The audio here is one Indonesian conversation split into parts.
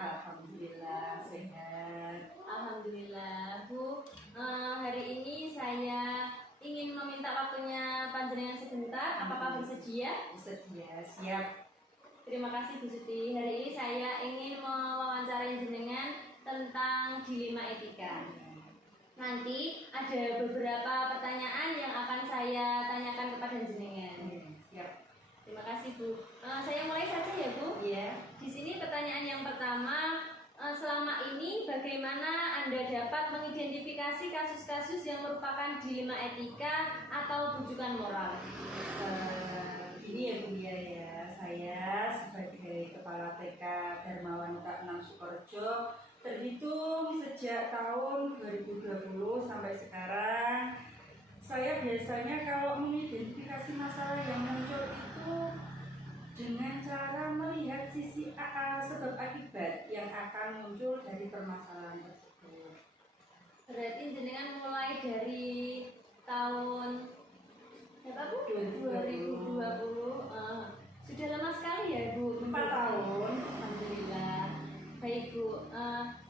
Alhamdulillah sehat. Alhamdulillah Bu, hari ini saya ingin meminta waktunya panjenengan sebentar. Apakah bersedia? Bersedia, siap. Terima kasih Bu Siti. Hari ini saya ingin mewawancarai jenengan tentang dilema etika. Nanti ada beberapa pertanyaan yang akan saya tanyakan kepada jenengan. Siap. Terima kasih Bu. Saya mulai saja ya Bu. Iya. Di sini pertanyaan yang pertama, selama ini bagaimana Anda dapat mengidentifikasi kasus-kasus yang merupakan dilema etika atau rujukan moral? Ini ya Bu ya, saya sebagai Kepala TK Darmawan K6 Sukorejo terhitung sejak tahun 2020 sampai sekarang, saya biasanya kalau mengidentifikasi masalah yang muncul itu dengan cara melihat sisi sebab akibat yang akan muncul dari permasalahan tersebut. Berarti jenengan mulai dari tahun berapa Bu? 2020. Sudah lama sekali ya Bu? 4 tahun. Alhamdulillah. Baik Bu,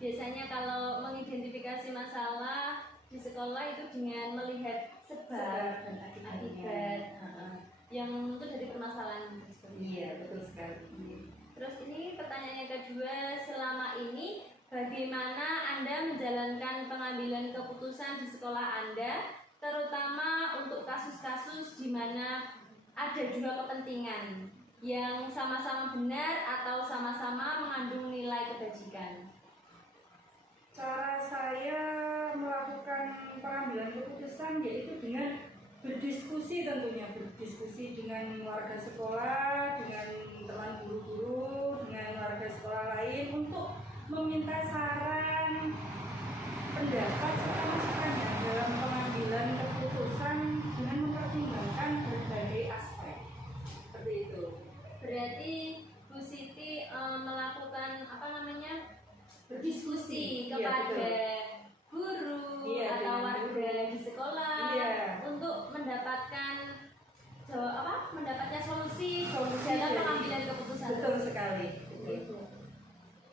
biasanya kalau mengidentifikasi masalah di sekolah itu dengan melihat sebab dan akibat yang muncul dari permasalahan tersebut. Iya, betul sekali. Terus ini pertanyaan yang kedua, selama ini bagaimana Anda menjalankan pengambilan keputusan di sekolah Anda, terutama untuk kasus-kasus di mana ada dua kepentingan yang sama-sama benar atau sama-sama mengandung nilai kebajikan? Cara saya melakukan pengambilan keputusan yaitu dengan berdiskusi, tentunya berdiskusi dengan warga sekolah, dengan teman guru-guru, dengan warga sekolah lain untuk meminta saran, pendapat serta masukannya dalam pengambilan keputusan dengan mempertimbangkan berbagai aspek. Seperti itu. Berarti Bu Siti melakukan berdiskusi kepada guru atau warga di sekolah untuk mendapatkan solusi dalam pengambilan keputusan. Betul sekali.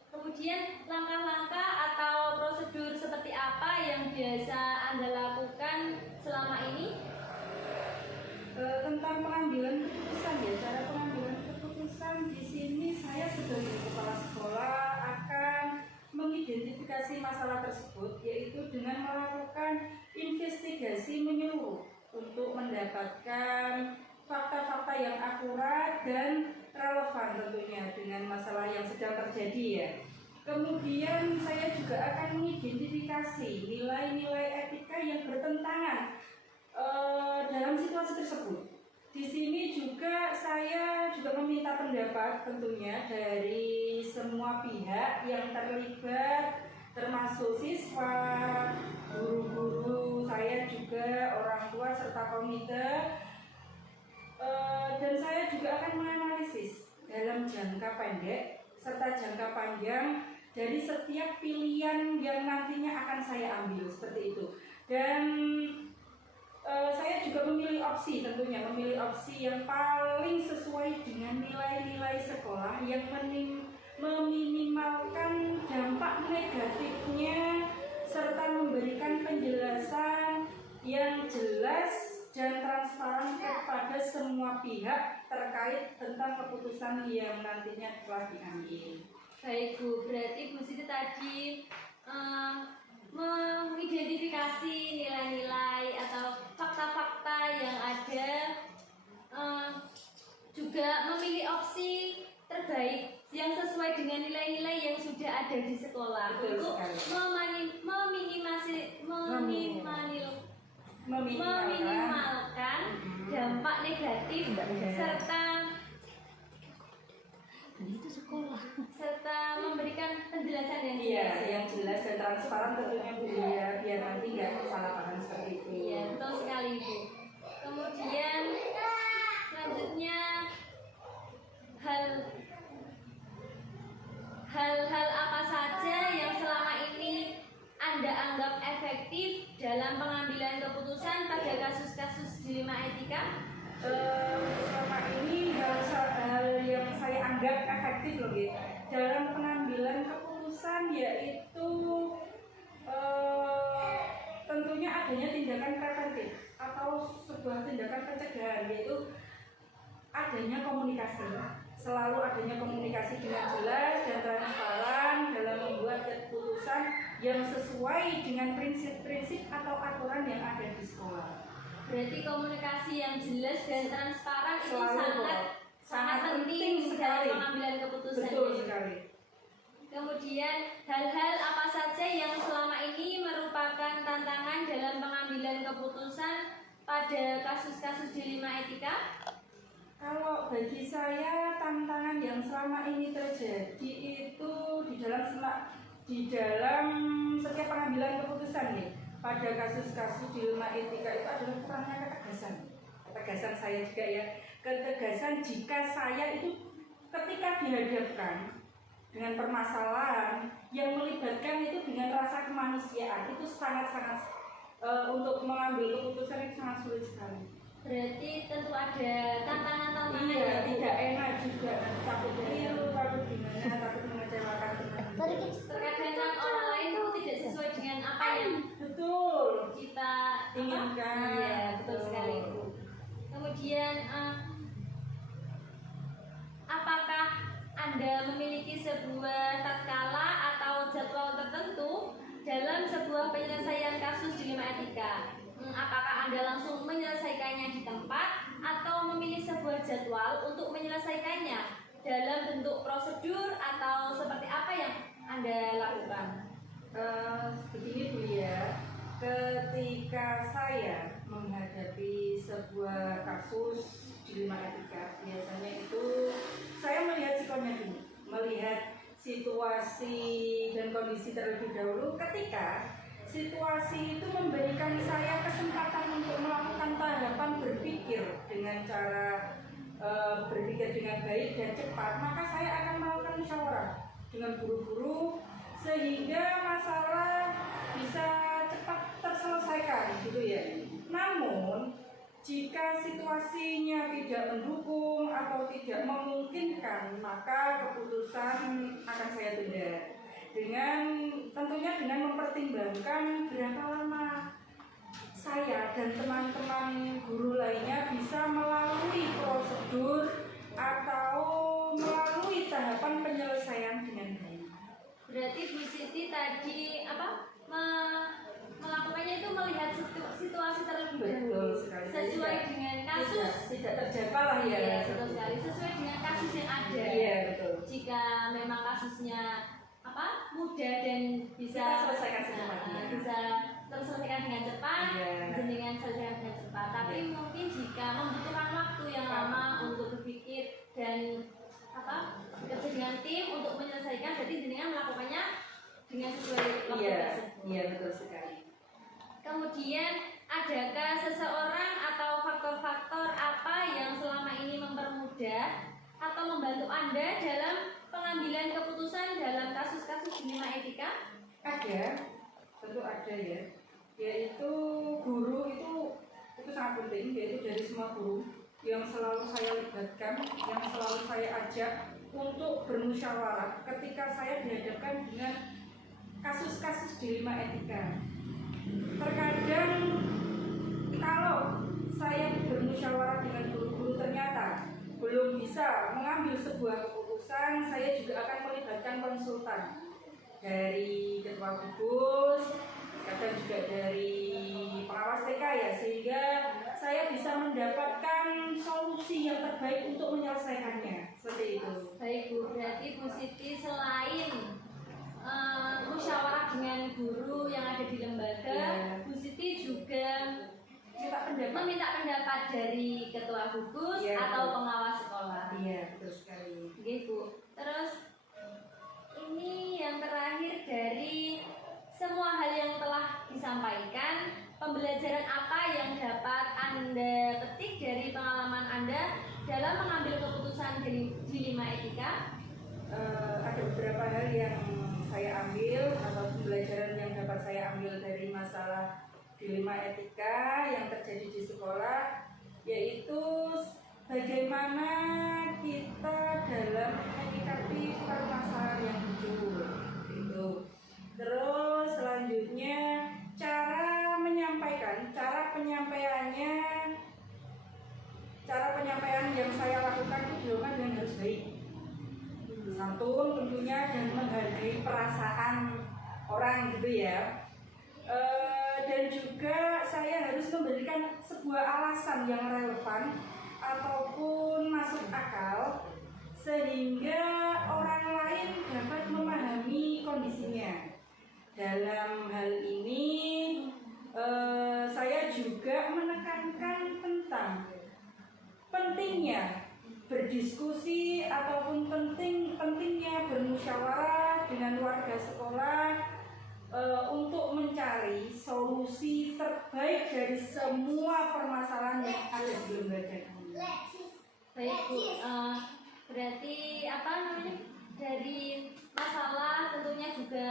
Kemudian langkah-langkah atau prosedur seperti apa yang biasa Anda lakukan selama ini? Tentang pengambilan keputusan ya, cara pengambilan keputusan di sini saya sebagai kepala sekolah akan mengidentifikasi masalah tersebut, yaitu dengan melakukan investigasi menyeluruh untuk mendapatkan fakta-fakta yang akurat dan relevan tentunya dengan masalah yang sedang terjadi ya. Kemudian saya juga akan mengidentifikasi nilai-nilai etika yang bertentangan dalam situasi tersebut. Di sini juga saya meminta pendapat tentunya dari semua pihak yang terlibat, termasuk siswa, guru-guru, saya juga orang tua serta komite. Dan saya juga akan menganalisis dalam jangka pendek serta jangka panjang dari setiap pilihan yang nantinya akan saya ambil, seperti itu. Dan saya juga memilih opsi, tentunya memilih opsi yang paling sesuai dengan nilai-nilai sekolah yang meminimalkan dampak negatifnya serta memberikan penjelasan yang jelas dan transparan kepada semua pihak terkait tentang keputusan yang nantinya telah diambil. Baik Bu, berarti Bu Siti tadi mengidentifikasi nilai-nilai atau fakta-fakta yang ada, juga memilih opsi terbaik yang sesuai dengan nilai-nilai yang sudah ada di sekolah. Betul untuk sekali. meminimalkan serta memberikan penjelasan yang Iya, jelas. yang jelas dan transparan tentunya Bu ya, biar nanti nggak salah paham seperti itu. Iya, betul sekali Bu. Kemudian selanjutnya hal-hal apa saja yang selama ini Anda anggap efektif dalam pengambilan keputusan pada kasus-kasus dilema etika? Selama ini hal yang saya anggap efektif loh gitu dalam pengambilan keputusan yaitu tentunya adanya tindakan preventif atau sebuah tindakan pencegahan, yaitu adanya komunikasi, selalu adanya komunikasi dengan jelas dan transparan dalam membuat keputusan yang sesuai dengan prinsip-prinsip atau aturan yang ada di sekolah. Berarti komunikasi yang jelas dan transparan itu Selalu, sangat penting sekali dalam pengambilan keputusan. Betul sekali. Kemudian hal-hal apa saja yang selama ini merupakan tantangan dalam pengambilan keputusan pada kasus-kasus dilema etika? Kalau bagi saya tantangan yang selama ini terjadi itu di dalam setiap pengambilan keputusan nih pada kasus-kasus dilema etika itu adalah kurangnya ketegasan saya juga ya, ketegasan jika saya itu ketika dihadapkan dengan permasalahan yang melibatkan itu dengan rasa kemanusiaan itu sangat-sangat untuk mengambil keputusan itu sangat sulit sekali. Berarti tentu ada tantangan-tantangan. Iya, tidak enak juga, takut keliru, takut gimana, takut mengecewakan teman. Terkadang orang lain itu tidak sesuai dengan apa yang betul kita inginkan. Iya, betul sekali Bu. Kemudian apakah Anda memiliki sebuah tatkala atau jadwal tertentu dalam sebuah penyelesaian kasus dilema etika? Apakah Anda langsung menyelesaikannya di tempat atau memilih sebuah jadwal untuk menyelesaikannya dalam bentuk prosedur atau seperti apa yang Anda lakukan? Begini Bu ya, ketika saya menghadapi sebuah kasus dilema etika, biasanya itu saya melihat sikapnya dulu, melihat situasi dan kondisi terlebih dahulu. Ketika situasi itu memberikan saya kesempatan untuk melakukan tahapan berpikir dengan cara berpikir dengan baik dan cepat, maka saya akan melakukan musyawarah dengan buru-buru sehingga masalah bisa cepat terselesaikan gitu ya. Namun jika situasinya tidak mendukung atau tidak memungkinkan, maka keputusan akan saya tunda tentunya dengan mempertimbangkan berapa lama saya dan teman-teman guru lainnya bisa melalui prosedur atau melalui tahapan penyelesaian dengan baik. Berarti Bu Siti tadi melakukannya itu melihat situasi terlebih dahulu sesuai dengan kasus, tidak terjebak lah ya. Iya, betul sekali, sesuai dengan kasus yang ada. Iya, betul. Jika memang kasusnya mudah dan bisa terselesaikan dengan cepat, dengan selesaikan dengan cepat. Tapi mungkin jika membutuhkan waktu yang lama untuk berpikir dan bekerja dengan tim untuk menyelesaikan, berarti jenengan melakukannya dengan sesuai waktu tersebut. Iya, betul sekali. Kemudian adakah seseorang atau faktor-faktor apa yang selama ini mempermudah atau membantu Anda dalam pengambilan keputusan dalam kasus-kasus dilema etika? Ada, tentu ada ya. Yaitu guru itu sangat penting, yaitu dari semua guru yang selalu saya libatkan, yang selalu saya ajak untuk bermusyawarah ketika saya dihadapkan dengan kasus-kasus dilema etika. Terkadang kalau saya bermusyawarah dengan guru-guru ternyata belum bisa mengambil sebuah keputusan, saya juga akan melibatkan konsultan dari ketua gugus, kadang juga dari pengawas TK ya, sehingga saya bisa mendapatkan solusi yang terbaik untuk menyelesaikannya. Seperti itu. Baik Bu, berarti Bu Siti selain musyawarah dengan guru yang ada di lembaga, Bu Siti juga minta pendapat Iya, Pak. meminta pendapat dari ketua gugus Iya, atau betul. pengawas sekolah. Iya, betul sekali. Oke, Bu. Terus ini yang terakhir dari semua hal yang telah disampaikan, pembelajaran apa yang dapat Anda petik dari pengalaman Anda dalam mengambil keputusan di Dilema Etika? Ada beberapa hal yang saya ambil atau pembelajaran yang dapat saya ambil dari masalah dilema etika yang terjadi di sekolah, yaitu bagaimana kita dalam menyikapi permasalahan yang muncul itu. Terus selanjutnya cara penyampaian yang saya lakukan itu dilakukan dengan harus baik, santun tentunya, dan menghargai perasaan orang gitu ya. Dan juga saya harus memberikan sebuah alasan yang relevan ataupun masuk akal sehingga orang lain dapat memahami kondisinya. Dalam hal ini saya juga menekankan tentang pentingnya berdiskusi ataupun pentingnya bermusyawarah dengan warga sekolah untuk mencari solusi terbaik dari semua permasalahan yang ada di lembaga ini. Baik, Bu. Berarti apa namanya? Dari masalah tentunya juga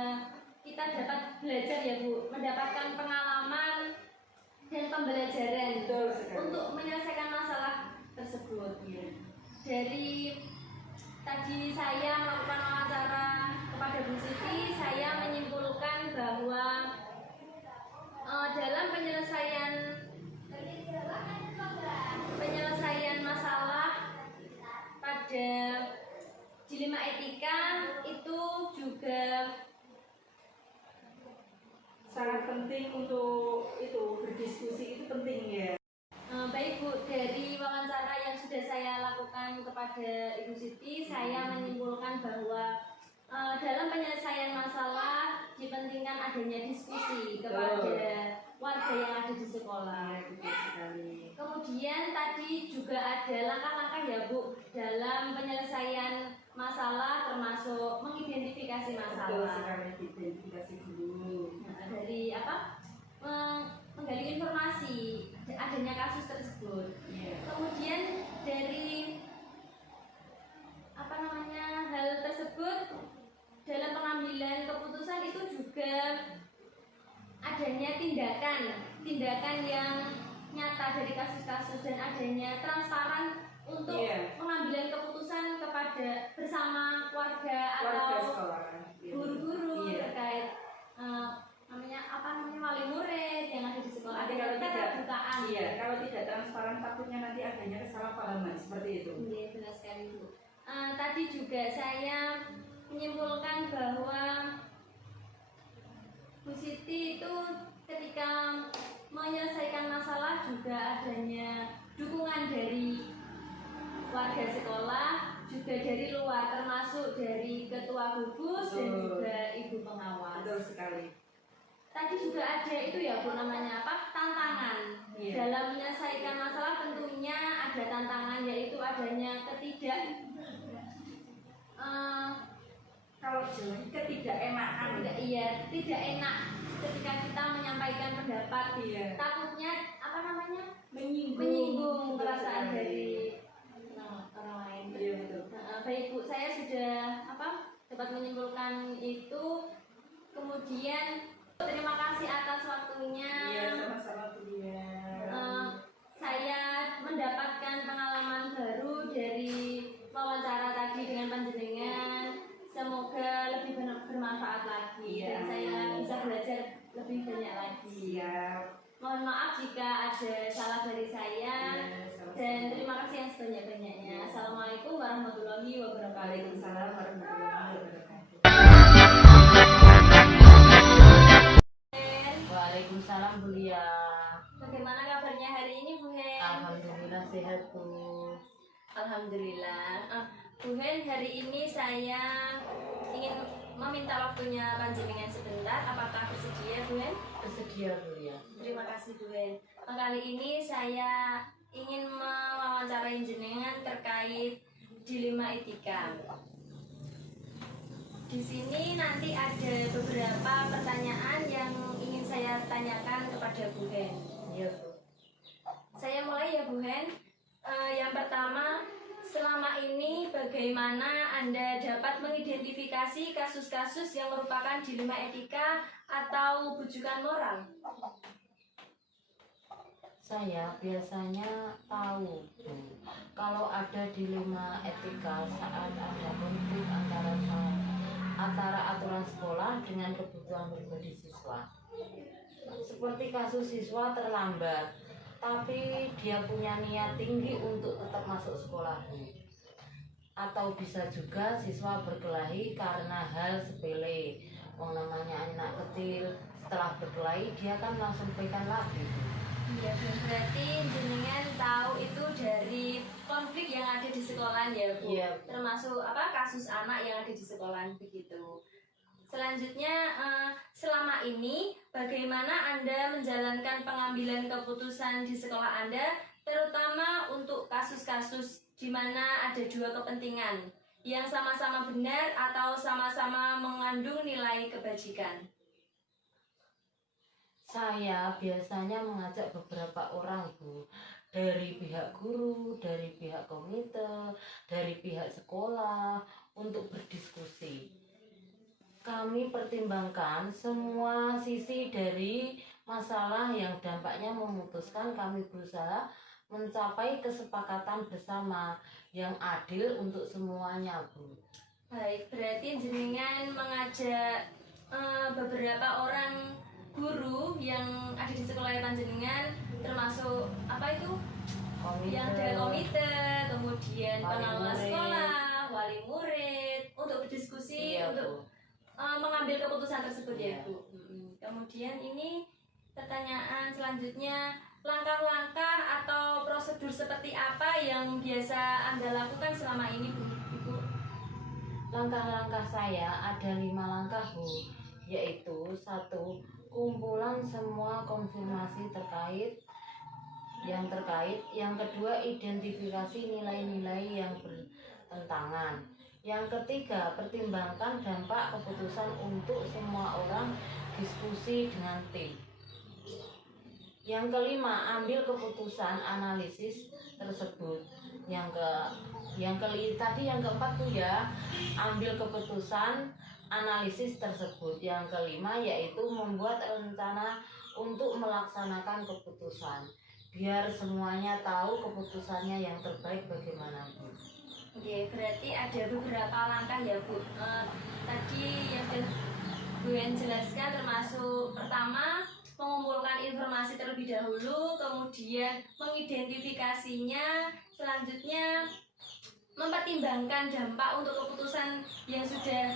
kita dapat belajar ya, Bu, mendapatkan pengalaman dan pembelajaran Betul sekali. untuk menyelesaikan masalah tersebut. Iya. Dari tadi saya melakukan wawancara kepada Bu Siti, saya menyimpulkan bahwa dalam penyelesaian masalah pada dilema etika itu juga Sangat penting untuk itu, berdiskusi itu penting ya. baik, Bu, dari wawancara yang sudah saya lakukan kepada Ibu Siti, saya menyimpulkan bahwa dalam penyelesaian masalah dipentingkan adanya diskusi kepada warga yang ada di sekolah. Betul sekali. Kemudian tadi juga ada langkah-langkah ya, Bu, dalam penyelesaian masalah, termasuk mengidentifikasi Betul masalah. sekali, identifikasi dulu. Nah, dari apa? Menggali informasi adanya kasus tersebut. Iya. Kemudian dari apa namanya, hal tersebut dalam pengambilan keputusan itu juga adanya tindakan yang nyata dari kasus-kasus dan adanya transparan untuk pengambilan keputusan kepada bersama warga Warga atau sekolah. guru-guru Iya. terkait wali murid yang ada di sekolah. Nanti kalau tidak keterbukaan. Iya, kalau tidak transparan takutnya nanti adanya kesalahpahaman seperti itu. Iya, benar sekali, Bu. Tadi juga saya menyimpulkan bahwa Bu Siti itu ketika menyelesaikan masalah juga adanya dukungan dari warga sekolah, juga dari luar, termasuk dari ketua gugus dan juga ibu pengawas. Betul sekali. Tadi juga ada itu ya, Bu, namanya apa? Tantangan. Iya. Dalam menyelesaikan masalah tentunya ada tantangan, yaitu adanya Kalau ketidakenakan. tidak enak ketika kita menyampaikan pendapat. Iya. Takutnya apa namanya? Menyinggung perasaan sekali. dari orang lain. Iya, betul. Baik, Bu, saya sudah dapat menyimpulkan itu. Kemudian terima kasih atas waktunya. Iya, sama-sama Bu Dia. Saya mendapatkan pengalaman baru dari wawancara tadi dengan panjenengan. Semoga lebih bermanfaat lagi dan saya bisa belajar lebih banyak lagi. Siap. Mohon maaf jika ada salah dari saya. Iya, sama-sama. Dan terima kasih yang sebanyak-banyaknya. Assalamualaikum warahmatullahi wabarakatuh. Waalaikumsalam warahmatullahi wabarakatuh. Waalaikumsalam Bu Lia. Bagaimana kabarnya hari ini, Bu Hen? Alhamdulillah sehat Bu. Alhamdulillah. Bu Hen, hari ini saya ingin meminta waktunya panjenengan sebentar. Apakah bersedia, Bu Hen? Bersedia Bu Lia. Terima kasih, Bu Hen. Kali ini saya ingin mewawancarai jenengan terkait dilema etika. Di sini nanti ada beberapa pertanyaan yang ingin saya tanyakan kepada Bu Hen. Iya, Bu. Saya mulai ya Bu Hen. Yang pertama, selama ini bagaimana Anda dapat mengidentifikasi kasus-kasus yang merupakan dilema etika atau bujukan moral? Saya biasanya tahu, Bu, kalau ada dilema etika saat ada konflik antara aturan sekolah dengan kebutuhan pribadi siswa. Seperti kasus siswa terlambat, tapi dia punya niat tinggi untuk tetap masuk sekolah, Bu. Atau bisa juga siswa berkelahi karena hal sepele. Namanya anak kecil, setelah berkelahi dia kan langsung pekan lagi, Bu. Iya, berarti jenengan tahu itu dari konflik yang ada di sekolahan ya Bu. Iya. Termasuk kasus anak yang ada di sekolahan begitu. Selanjutnya, selama ini bagaimana Anda menjalankan pengambilan keputusan di sekolah Anda, terutama untuk kasus-kasus di mana ada dua kepentingan yang sama-sama benar atau sama-sama mengandung nilai kebajikan? Saya biasanya mengajak beberapa orang, Bu, dari pihak guru, dari pihak komite, dari pihak sekolah untuk berdiskusi. Kami pertimbangkan semua sisi dari masalah yang dampaknya memutuskan. Kami berusaha mencapai kesepakatan bersama yang adil untuk semuanya, Bu. Baik, berarti jenengan mengajak beberapa orang guru yang ada di sekolah panjenengan, termasuk yang dari komite, kemudian pengawas sekolah, wali murid, untuk berdiskusi, Iya, untuk mengambil keputusan tersebut ya Iya. Bu. Kemudian ini pertanyaan selanjutnya, langkah-langkah atau prosedur seperti apa yang biasa Anda lakukan selama ini Bu? Ibu? Langkah-langkah saya ada 5 langkah, Bu, yaitu 1. Kumpulan semua konfirmasi yang terkait. Yang kedua, identifikasi nilai-nilai yang bertentangan. Yang ketiga, pertimbangkan dampak keputusan untuk semua orang, diskusi dengan tim. Yang kelima, ambil keputusan analisis tersebut. Yang keempat tuh ya, ambil keputusan analisis tersebut. Yang kelima yaitu membuat rencana untuk melaksanakan keputusan, biar semuanya tahu keputusannya yang terbaik bagaimana, Bu. Oke, berarti ada beberapa langkah ya Bu. Tadi yang Bu yang jelaskan termasuk pertama mengumpulkan informasi terlebih dahulu, kemudian mengidentifikasinya, selanjutnya mempertimbangkan dampak untuk keputusan yang sudah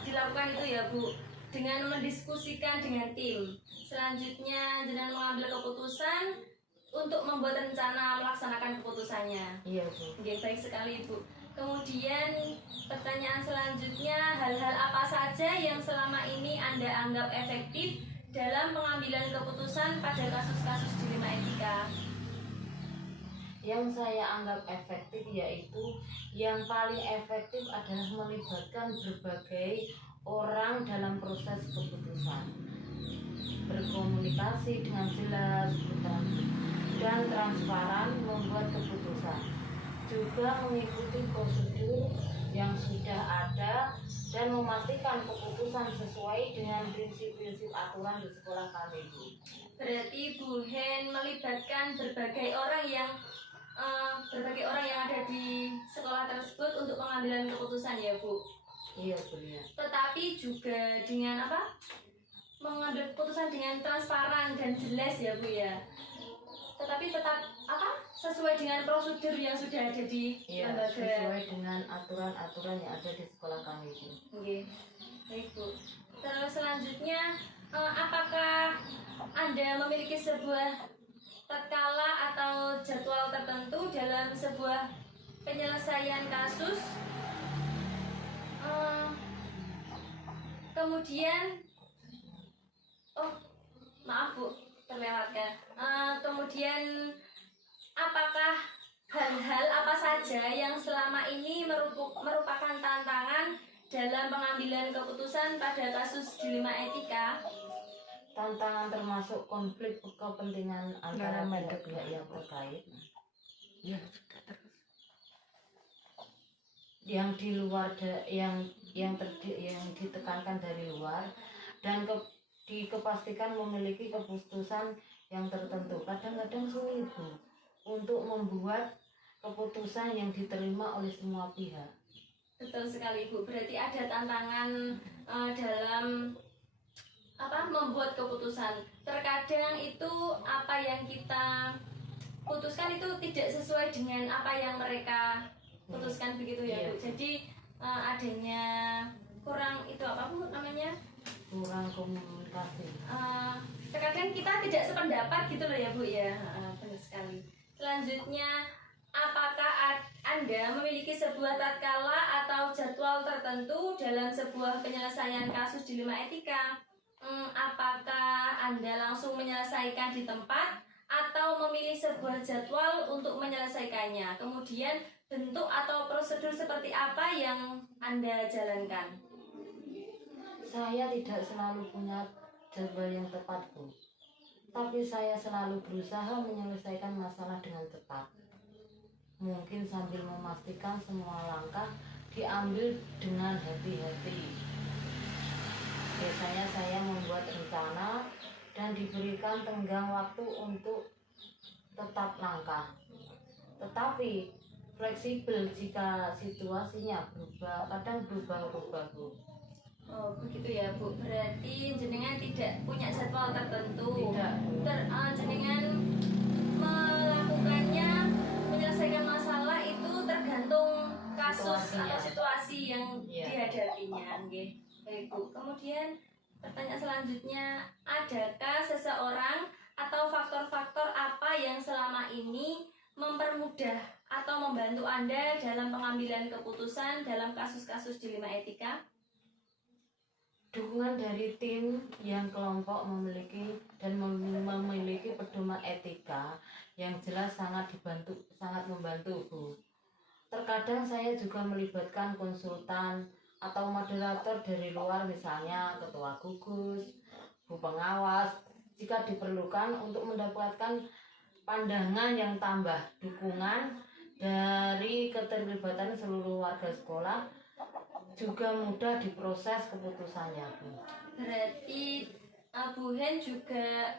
dilakukan itu ya Bu, dengan mendiskusikan dengan tim. Selanjutnya dengan mengambil keputusan untuk membuat rencana melaksanakan keputusannya. Iya, Bu. Oke, baik sekali Bu. Kemudian pertanyaan selanjutnya, hal-hal apa saja yang selama ini Anda anggap efektif dalam pengambilan keputusan pada kasus-kasus dilema etika? Yang saya anggap efektif yaitu yang paling efektif adalah melibatkan berbagai orang dalam proses keputusan, berkomunikasi dengan jelas dan transparan membuat keputusan, juga mengikuti prosedur yang sudah ada dan memastikan keputusan sesuai dengan prinsip-prinsip aturan di sekolah kami, Bu. Berarti Bu Hen melibatkan berbagai orang yang ada di sekolah tersebut untuk pengambilan keputusan ya Bu. Iya, Bu ya. Tetapi juga dengan mengambil keputusan dengan transparan dan jelas ya Bu ya. Tetapi tetap sesuai dengan prosedur yang sudah ada di lembaga. Sesuai dengan aturan-aturan yang ada di sekolah kami, Bu. Oke, baik Bu. Terus selanjutnya, apakah Anda memiliki sebuah tatkala atau jadwal tertentu dalam sebuah penyelesaian kasus? Kemudian, maaf Bu, terlewatkan. Kemudian apakah hal-hal apa saja yang selama ini merupakan tantangan dalam pengambilan keputusan pada kasus dilema etika? Tantangan termasuk konflik kepentingan antara pihak yang terkait. Ya, sudah terus. Yang di luar yang ditekankan dari luar dan dikepastikan memiliki keputusan yang tertentu. Kadang-kadang sulit Bu untuk membuat keputusan yang diterima oleh semua pihak. Betul sekali Bu. Berarti ada tantangan dalam membuat keputusan. Terkadang itu apa yang kita putuskan itu tidak sesuai dengan apa yang mereka putuskan, begitu ya Bu. Jadi adanya kurang itu apa Bu namanya? Kurang komunikasi. Terkadang kita tidak sependapat gitu loh ya Bu ya. Benar sekali. Selanjutnya, apakah Anda memiliki sebuah tatkala atau jadwal tertentu dalam sebuah penyelesaian kasus dilema etika? Apakah Anda langsung menyelesaikan di tempat atau memilih sebuah jadwal untuk menyelesaikannya? Kemudian bentuk atau prosedur seperti apa yang Anda jalankan? Saya tidak selalu punya jadwal yang tepat Bu, tapi saya selalu berusaha menyelesaikan masalah dengan cepat. Mungkin sambil memastikan semua langkah diambil dengan hati-hati. Biasanya saya membuat rencana dan diberikan tenggang waktu untuk tetap langkah. Tetapi fleksibel jika situasinya berubah, kadang berubah-ubah Bu. Oh begitu ya Bu. Berarti jenengan tidak punya jadwal tertentu. Tidak. Jenengan melakukannya menyelesaikan masalah itu tergantung kasus Situasinya. atau situasi yang Iya. dihadapinya. Oke. Baik Bu. Kemudian pertanyaan selanjutnya, adakah seseorang atau faktor-faktor apa yang selama ini mempermudah atau membantu Anda dalam pengambilan keputusan dalam kasus-kasus dilema etika? Dukungan dari tim yang kelompok memiliki pedoman etika yang jelas sangat membantu Bu. Terkadang saya juga melibatkan konsultan atau moderator dari luar, misalnya ketua gugus, bu pengawas, jika diperlukan untuk mendapatkan pandangan yang tambah. Dukungan dari keterlibatan seluruh warga sekolah juga mudah diproses keputusannya Bu. Berarti Bu Hen juga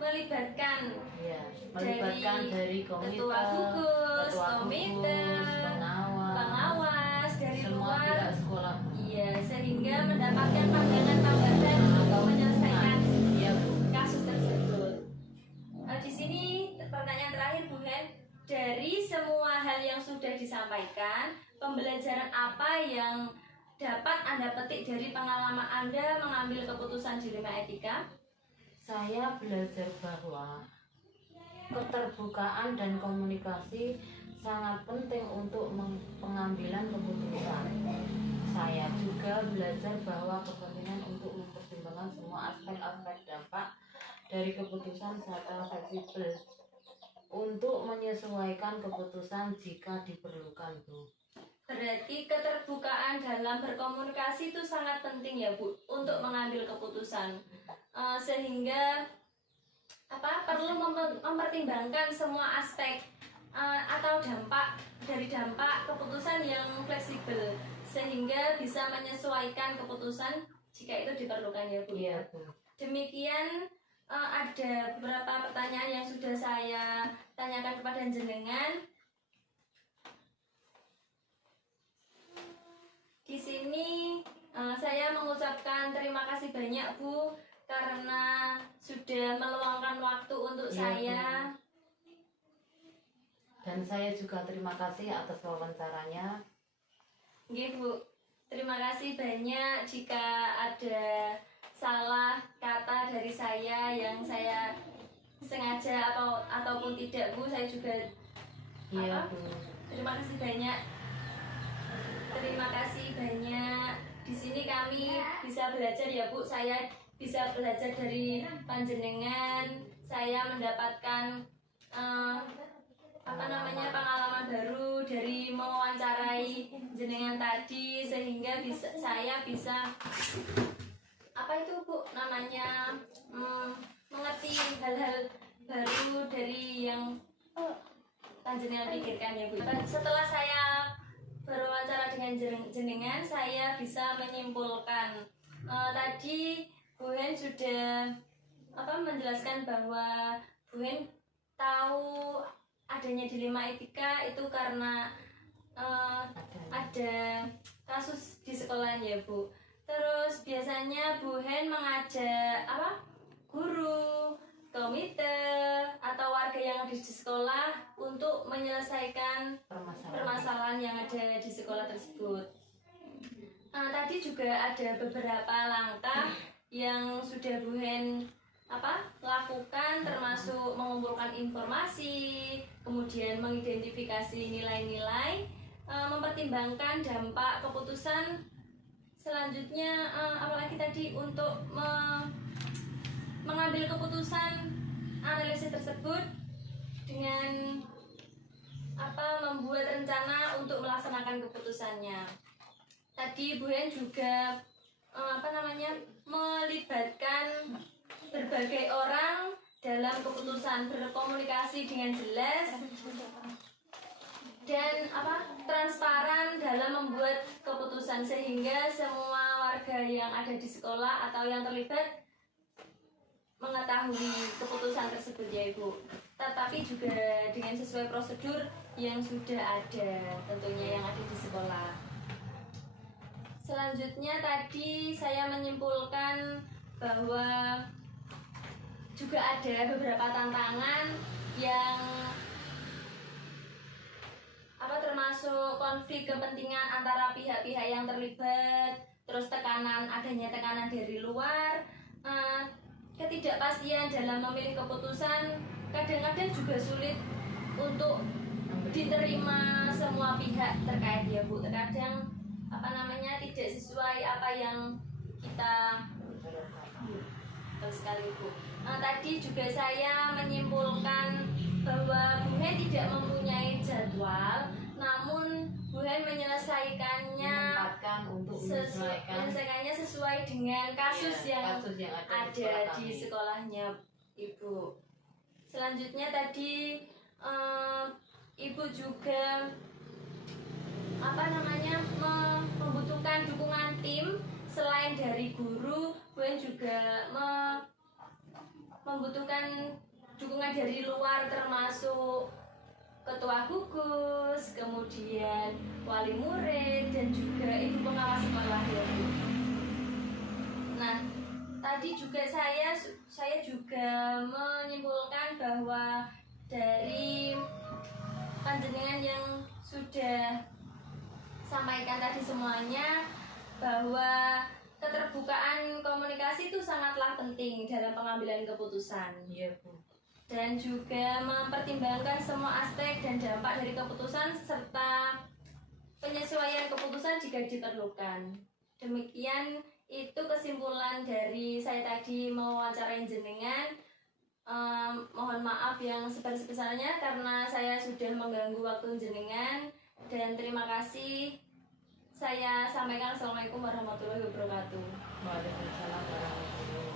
melibatkan Ya, melibatkan dari komite, ketua gugus, pengawas dari semua luar, pihak sekolah. iya, sehingga mendapatkan pandangan tambahan untuk menyelesaikan Ya Bu. kasus tersebut. Di sini pertanyaan terakhir Bu Hen, dari semua hal yang sudah disampaikan, pembelajaran apa yang dapat Anda petik dari pengalaman Anda mengambil keputusan dilema etika? Saya belajar bahwa keterbukaan dan komunikasi sangat penting untuk pengambilan keputusan. Saya juga belajar bahwa kepentingan untuk mempertimbangkan semua aspek-aspek dampak dari keputusan serta fleksibel untuk menyesuaikan keputusan jika diperlukan Bu. Berarti keterbukaan dalam berkomunikasi itu sangat penting ya Bu untuk mengambil keputusan. Sehingga perlu mempertimbangkan semua aspek atau dampak keputusan yang fleksibel sehingga bisa menyesuaikan keputusan jika itu diperlukan ya Bu. Iya Bu. Demikian ada beberapa pertanyaan yang sudah saya tanyakan kepada jenengan. Di sini saya mengucapkan terima kasih banyak Bu karena sudah meluangkan waktu untuk saya. Dan saya juga terima kasih atas wawancaranya. Nggih Bu, terima kasih banyak. Jika ada salah kata dari saya yang saya sengaja ataupun tidak Bu, saya juga Iya Bu. terima kasih banyak. Terima kasih banyak. Di sini kami bisa belajar ya Bu. Saya bisa belajar dari panjenengan, saya mendapatkan pengalaman baru dari mewawancarai jenengan tadi, sehingga saya bisa mengerti hal-hal baru dari yang panjenengan pikirkan ya Bu. Setelah saya berwawancara dengan jenengan, saya bisa menyimpulkan tadi Bu Hen sudah menjelaskan bahwa Bu Hen tahu adanya dilema etika itu karena ada kasus di sekolahnya ya Bu. Terus biasanya Bu Hen mengajak guru, komite, atau warga yang ada di sekolah untuk menyelesaikan permasalahan yang ada di sekolah tersebut. Tadi juga ada beberapa langkah yang sudah Bu Hen lakukan, termasuk mengumpulkan informasi, kemudian mengidentifikasi nilai-nilai, mempertimbangkan dampak keputusan. Selanjutnya apalagi tadi untuk mengambil keputusan analisis tersebut dengan membuat rencana untuk melaksanakan keputusannya. Tadi Bu Hen juga melibatkan berbagai orang dalam keputusan, berkomunikasi dengan jelas dan transparan dalam membuat keputusan, sehingga semua warga yang ada di sekolah atau yang terlibat mengetahui keputusan tersebut ya Ibu. Tetapi juga dengan sesuai prosedur yang sudah ada tentunya yang ada di sekolah. Selanjutnya tadi saya menyimpulkan bahwa juga ada beberapa tantangan yang termasuk konflik kepentingan antara pihak-pihak yang terlibat, terus adanya tekanan dari luar, ketidakpastian dalam memilih keputusan kadang-kadang juga sulit untuk diterima semua pihak terkait ya Bu. Terkadang tidak sesuai apa yang kita sekali Bu. Tadi juga saya menyimpulkan bahwa Bu Hen tidak mempunyai jadwal, namun Bu Hen menyelesaikannya sesuai dengan kasus yang ada di sekolahnya Ibu. Selanjutnya tadi Ibu juga membutuhkan dukungan tim selain dari guru. Bu Hen juga membutuhkan dukungan dari luar, termasuk ketua gugus, kemudian wali murid, dan juga ibu pengawas sekolah ya Bu. Nah, tadi juga saya juga menyimpulkan bahwa dari panjenengan yang sudah sampaikan tadi semuanya, bahwa keterbukaan komunikasi itu sangatlah penting dalam pengambilan keputusan. Iya Bu. Dan juga mempertimbangkan semua aspek dan dampak dari keputusan serta penyesuaian keputusan jika diperlukan. Demikian itu kesimpulan dari saya tadi mewawancarai jenengan. Mohon maaf yang sebesar-besarnya karena saya sudah mengganggu waktu jenengan, dan terima kasih. Saya sampaikan assalamualaikum warahmatullahi wabarakatuh. Waalaikumsalam warahmatullahi wabarakatuh.